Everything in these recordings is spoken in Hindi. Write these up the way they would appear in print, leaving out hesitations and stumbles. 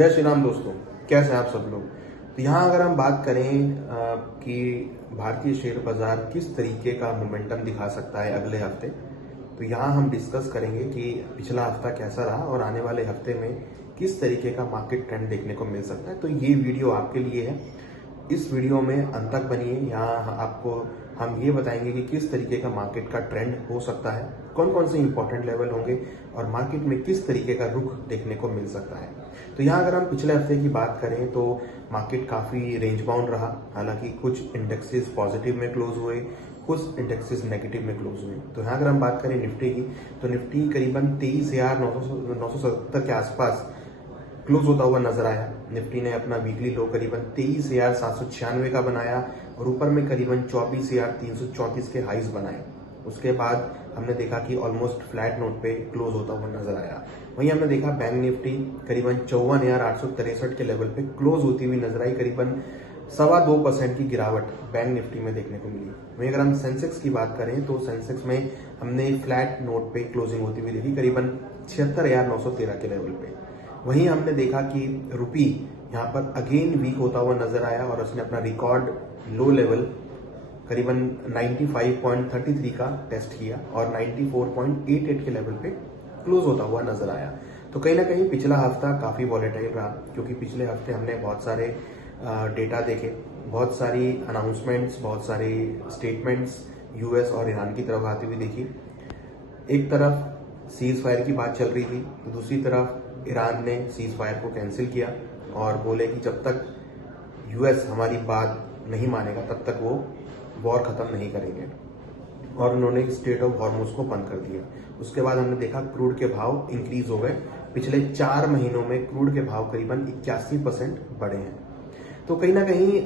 जय श्री राम दोस्तों, कैसे हैं आप सब लोग। तो यहाँ अगर हम बात करें कि भारतीय शेयर बाजार किस तरीके का मोमेंटम दिखा सकता है अगले हफ्ते, तो यहाँ हम डिस्कस करेंगे कि पिछला हफ्ता कैसा रहा और आने वाले हफ्ते में किस तरीके का मार्केट ट्रेंड देखने को मिल सकता है। तो ये वीडियो आपके लिए है, इस वीडियो में अंत तक बनिए। यहाँ आपको हम ये बताएंगे कि किस तरीके का मार्केट का ट्रेंड हो सकता है, कौन कौन से इंपॉर्टेंट लेवल होंगे और मार्केट में किस तरीके का रुख देखने को मिल सकता है। तो यहाँ अगर हम पिछले हफ्ते की बात करें तो मार्केट काफी रेंज बाउंड रहा। हालांकि कुछ इंडेक्सेस पॉजिटिव में क्लोज हुए, कुछ इंडेक्सेस नेगेटिव में क्लोज हुए। तो यहाँ अगर हम बात करें निफ्टी की, तो निफ्टी करीबन 23,970 के आसपास क्लोज होता हुआ नजर आया। निफ्टी ने अपना वीकली लो करीबन 23,796 का बनाया और ऊपर में करीबन 24,334 के हाइज बनाए। उसके बाद हमने देखा कि ऑलमोस्ट फ्लैट नोट पे क्लोज होता हुआ नजर आया। वहीं हमने देखा बैंक निफ्टी करीबन 54,863 के लेवल पे क्लोज होती हुई नजर आई। करीबन 2.25% की गिरावट बैंक निफ्टी में देखने को मिली। वहीं अगर हम सेंसेक्स की बात करें तो सेंसेक्स में हमने फ्लैट नोट पे क्लोजिंग होती हुई देखी, करीबन 76,913 के लेवल पे। वहीं हमने देखा कि रुपी यहाँ पर अगेन वीक होता हुआ नजर आया और उसने अपना रिकॉर्ड लो लेवल करीबन 95.33 का टेस्ट किया और 94.88 के लेवल पे क्लोज होता हुआ नजर आया। तो कहीं ना कहीं पिछला हफ्ता काफी वॉलेटाइल रहा, क्योंकि पिछले हफ्ते हमने बहुत सारे डेटा देखे, बहुत सारी अनाउंसमेंट्स, बहुत सारे स्टेटमेंट्स यूएस और ईरान की तरफ आती हुई देखी। एक तरफ सीज फायर की बात चल रही थी तो दूसरी तरफ ईरान ने सीज फायर को कैंसिल किया और बोले कि जब तक यूएस हमारी बात नहीं मानेगा तब तक वो वॉर खत्म नहीं करेंगे, और उन्होंने स्टेट ऑफ हॉर्मुज को बंद कर दिया। उसके बाद हमने देखा क्रूड के भाव इंक्रीज हो गए। पिछले 4 महीनों में क्रूड के भाव करीबन 81% बढ़े हैं। तो कहीं ना कहीं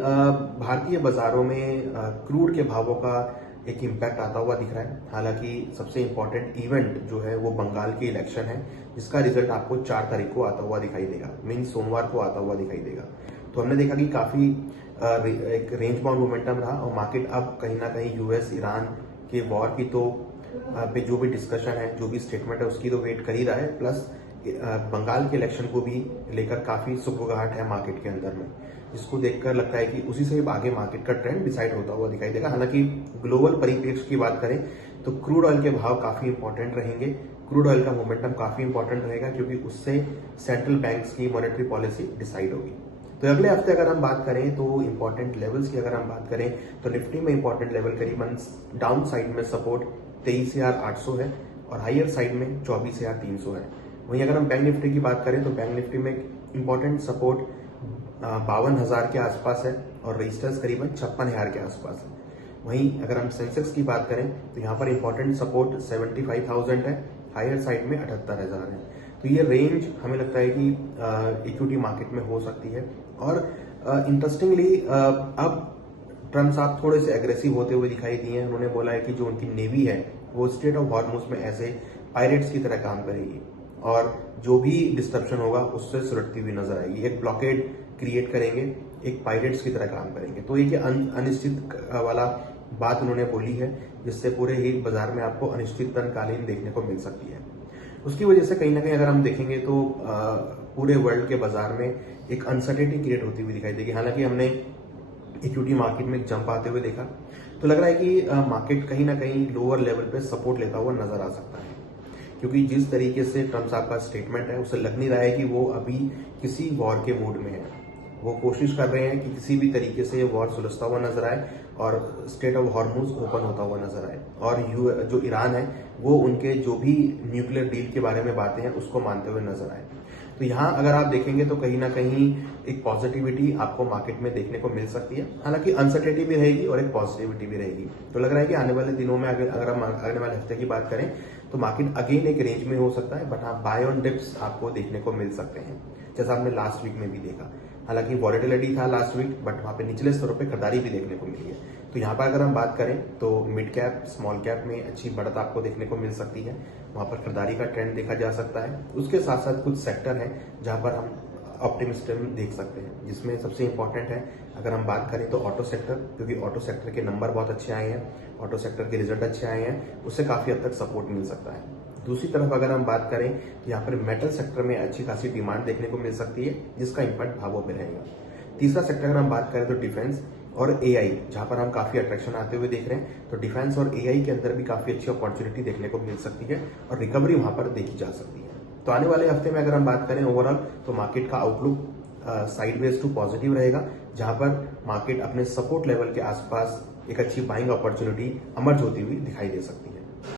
भारतीय बाजारों में क्रूड के भावों का एक इम्पैक्ट आता हुआ दिख रहा है। हालांकि सबसे इंपॉर्टेंट इवेंट जो है वो बंगाल के इलेक्शन है, जिसका रिजल्ट आपको 4 तारीख को आता हुआ दिखाई देगा, मीन सोमवार को आता हुआ दिखाई देगा। तो हमने देखा कि काफी एक रेंज बाउंड मोमेंटम रहा और मार्केट अब कहीं ना कहीं यूएस ईरान के वॉर की तो पे जो भी डिस्कशन है, जो भी स्टेटमेंट है उसकी तो वेट कर ही रहा है, प्लस बंगाल के इलेक्शन को भी लेकर काफी सुगबुगाहट है मार्केट के अंदर में, जिसको देखकर लगता है कि उसी से आगे मार्केट का ट्रेंड डिसाइड होता हुआ दिखाई देगा। हालांकि ग्लोबल परिप्रेक्ष्य की बात करें तो क्रूड ऑयल के भाव काफी इंपॉर्टेंट रहेंगे। क्रूड ऑयल का मोमेंटम काफी इंपॉर्टेंट रहेगा, क्योंकि उससे सेंट्रल बैंक्स की मॉनेटरी पॉलिसी डिसाइड होगी। तो अगले हफ्ते अगर हम बात करें तो इंपॉर्टेंट लेवल्स की अगर हम बात करें तो निफ्टी में इंपॉर्टेंट लेवल करीबन डाउन साइड में सपोर्ट 23,800 है और हायर साइड में 24,300 है। वहीं अगर हम बैंक निफ्टी की बात करें तो बैंक निफ्टी में इंपॉर्टेंट सपोर्ट 52,000 के आसपास है और रजिस्टर्स करीबन 56,000 के आसपास है। वहीं अगर हम सेंसेक्स की बात करें तो यहाँ पर इंपॉर्टेंट सपोर्ट 75,000 है, हायर साइड में 78,000 है। तो ये रेंज हमें लगता है कि इक्विटी मार्केट में हो सकती है। और इंटरेस्टिंगली अब ट्रम्प साहब थोड़े से एग्रेसिव होते हुए दिखाई दिए हैं। उन्होंने बोला है कि जो उनकी नेवी है वो स्टेट ऑफ हॉर्मुज में ऐसे पायरेट्स की तरह काम करेगी और जो भी डिस्ट्रप्शन होगा उससे सुलटती हुई नजर आएगी। एक ब्लॉकेड क्रिएट करेंगे, एक पायरेट्स की तरह काम करेंगे। तो एक अनिश्चित वाला बात उन्होंने बोली है, जिससे पूरे ही बाजार में आपको अनिश्चितकालीन देखने को मिल सकती है। उसकी वजह से कहीं ना कहीं अगर हम देखेंगे तो पूरे वर्ल्ड के बाजार में एक अनसर्टेनिटी क्रिएट होती हुई दिखाई देगी। हालांकि हमने इक्विटी मार्केट में जंप आते हुए देखा, तो लग रहा है कि मार्केट कहीं ना कहीं लोअर लेवल पे सपोर्ट लेता हुआ नजर आ सकता है, क्योंकि जिस तरीके से ट्रम्प साहब का स्टेटमेंट है उससे लग नहीं रहा है कि वो अभी किसी वॉर के मूड में है। वो कोशिश कर रहे हैं कि किसी भी तरीके से वॉर सुलझता हुआ नजर आए और स्टेट ऑफ हॉर्मुज ओपन होता हुआ नजर आए, और जो ईरान है वो उनके जो भी न्यूक्लियर डील के बारे में बातें हैं उसको मानते हुए नजर आए। तो यहाँ अगर आप देखेंगे तो कहीं ना कहीं एक पॉजिटिविटी आपको मार्केट में देखने को मिल सकती है। हालांकि अनसर्टेनिटी भी रहेगी और एक पॉजिटिविटी भी रहेगी। तो लग रहा है कि आने वाले दिनों में अगर हम आने वाले हफ्ते की बात करें तो मार्केट अगेन एक रेंज में हो सकता है, बट हाँ बाय ऑन डिप्स आपको देखने को मिल सकते हैं, जैसा हमने लास्ट वीक में भी देखा। हालांकि वॉलेटिलिटी था लास्ट वीक, बट वहां पे निचले स्तरों पे खरीदारी भी देखने को मिली है। तो यहाँ पर अगर हम बात करें तो मिड कैप स्मॉल कैप में अच्छी बढ़त आपको देखने को मिल सकती है, वहां पर खरीदारी का ट्रेंड देखा जा सकता है। उसके साथ साथ कुछ सेक्टर है जहां पर हम ऑप्टिमिज्म देख सकते हैं, जिसमें सबसे इंपॉर्टेंट है अगर हम बात करें तो ऑटो सेक्टर, क्योंकि ऑटो सेक्टर के नंबर बहुत अच्छे आए हैं, ऑटो सेक्टर के रिजल्ट अच्छे आए हैं, उससे काफी हद तक सपोर्ट मिल सकता है। दूसरी तरफ अगर हम बात करें तो यहाँ पर मेटल सेक्टर में अच्छी खासी डिमांड देखने को मिल सकती है, जिसका इम्पैक्ट भावों में रहेगा। तीसरा सेक्टर अगर हम बात करें तो डिफेंस और एआई, जहां पर हम काफी अट्रैक्शन आते हुए देख रहे हैं, तो डिफेंस और एआई के अंदर भी काफी अच्छी अपॉर्चुनिटी देखने को मिल सकती है और रिकवरी वहां पर देखी जा सकती है। तो आने वाले हफ्ते में अगर हम बात करें ओवरऑल, तो मार्केट का आउटलुक साइडवेज टू पॉजिटिव रहेगा, जहां पर मार्केट अपने सपोर्ट लेवल के आसपास एक अच्छी बाइंग अपॉर्चुनिटी अमर्ज होती हुई दिखाई दे सकती है।